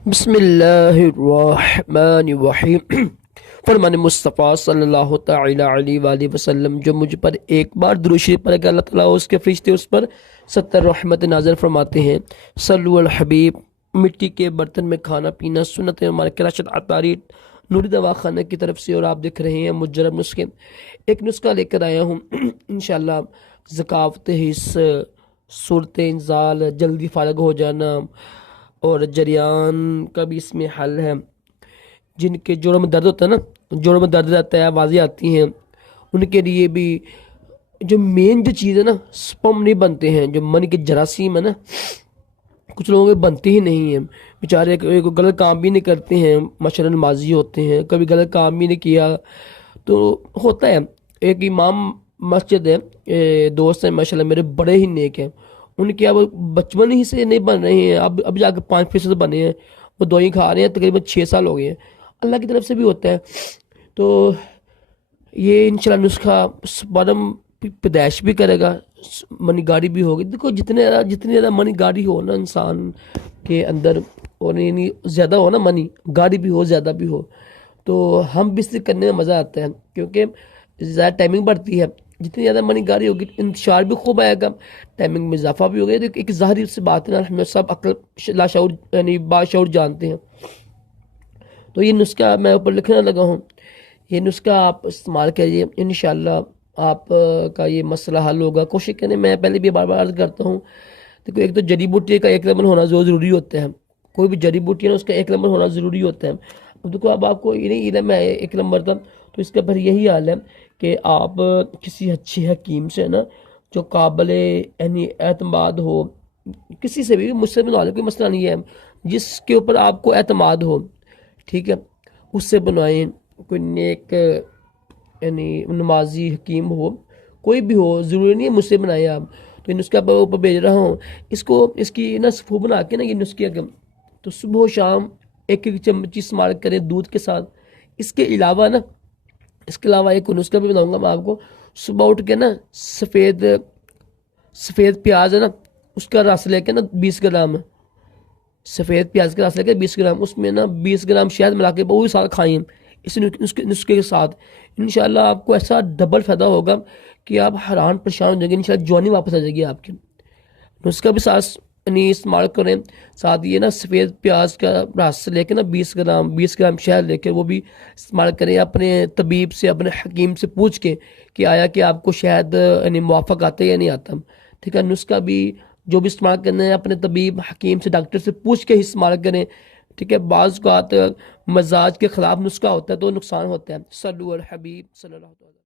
बिस्मिल्लाहिर्रहमानिर्रहीम। फरमान मुस्तफ़ा सल्लल्लाहु तआला अलैहि वसल्लम, जो मुझ पर एक बार दुरूद शरीफ पढ़ेगा अल्लाह ताला उसके फरिश्ते उस पर 70 रहमत नाज़िल फरमाते हैं। सल्लु अल हबीब। मिट्टी के बर्तन में खाना पीना सुन्नत हमारे कराशत अतारी नूरी दवा खाना की तरफ से। और आप देख रहे हैं मुजरब नुस्खे। एक नुस्खा लेकर आया हूँ इंशाअल्लाह। ज़कावत हिस्स, सूरत इंजाल, जल्दी फारग हो जाना और जरियान का भी इसमें हल है। जिनके जोड़ों में दर्द होता है ना, जोड़ों में दर्द रहता है, आवाज़ें आती हैं, उनके लिए भी जो मेन जो चीज़ है ना, स्पर्म नहीं बनते हैं, जो मन के जरासीम है ना, कुछ लोगों के बनते ही नहीं हैं बेचारे। कोई गलत काम भी नहीं करते हैं, मशरन माजी होते हैं, कभी गलत काम भी नहीं किया तो होता है। एक इमाम मस्जिद है, दोस्त है माशाल्लाह मेरे, बड़े ही नेक हैं। उनके अब बचपन ही से नहीं बन रहे हैं, अब जाकर 5% बने हैं। वो दवाई खा रहे हैं, तकरीबन 6 साल हो गए हैं। अल्लाह की तरफ से भी होता है। तो ये इंशाल्लाह नुस्खा स्पर्म पैदाइश भी करेगा, मनी गाड़ी भी होगी। देखो जितनी ज़्यादा मनी गाड़ी हो ना इंसान के अंदर, और यानी ज़्यादा हो ना मनी गाड़ी भी हो, ज़्यादा भी हो, तो हम भी इससे करने में मज़ा आता है, क्योंकि ज़्यादा टाइमिंग बढ़ती है। जितनी ज़्यादा मनी गाड़ी होगी इंतशार भी खूब आएगा, टाइमिंग में इजाफा भी होगा। तो एक ज़ाहिर सी बात है ना, हम सब अक्ल लाशऊर यानी बाशऊर जानते हैं। तो ये नुस्खा मैं ऊपर लिखने लगा हूँ, ये नुस्खा आप इस्तेमाल करिए, इंशाल्लाह आप का ये मसला हल होगा। कोशिश करें, मैं पहले भी बार बार अर्ज करता हूँ, देखो एक तो जड़ी बूटी का एक नंबर होना ज़रूरी होता है। कोई भी जड़ी बूटी है ना, उसका एक नंबर होना ज़रूरी होता है। अब देखो, अब आपको ये नहीं इल्म है एक नंबर तक, तो इसका फिर यही हाल है कि आप किसी अच्छे हकीम से ना, जो काबिल यानी एतमाद हो, किसी से भी, मुझसे बना लो, कोई मसला नहीं है, जिसके ऊपर आपको एतमाद हो, ठीक है, उससे बनवाएं। कोई नेक यानी नमाजी हकीम हो, कोई भी हो, ज़रूरी नहीं है मुझसे बनाए आप। तो नुस्खा ऊपर भेज रहा हूँ, इसको इसकी ना सफ़ू बना के ना, ये नुस्खे तो सुबह शाम एक एक चम्मच इस्तेमाल करें दूध के साथ। इसके अलावा ना, इसके अलावा एक नुस्खा भी बताऊँगा मैं आपको। सुबह उठ के ना सफ़ेद सफ़ेद प्याज है ना, उसका रस लेके ना 20 ग्राम, सफ़ेद प्याज का रस लेके 20 ग्राम, उसमें ना 20 ग्राम शहद मिला के बहुत सारा खाएं इस नुस्खे के साथ। इंशाल्लाह आपको ऐसा डबल फ़ायदा होगा कि आप हैरान परेशान हो जाएंगे। इंशाल्लाह जवानी वापस आ जाएगी आपकी। नुस्खा भी साथ नहीं इस्तेमाल करें, साथ ये ना सफ़ेद प्याज का रस लेके ना 20 ग्राम शहद लेके वो भी इस्तेमाल करें। अपने तबीब से, अपने हकीम से पूछ के कि आया कि आपको शहद यानी मुआफ़क आता है या नहीं आता। ठीक है, नुस्खा भी जो भी इस्तेमाल करना है अपने तबीब हकीम से, डॉक्टर से पूछ के ही इस्तेमाल करें। ठीक है, बाज़ औक़ात मजाज के ख़िलाफ़ नुस्खा होता है तो नुकसान होता है। सल्लु अल हबीब सल्लल्लाहु अलैहि वसल्लम।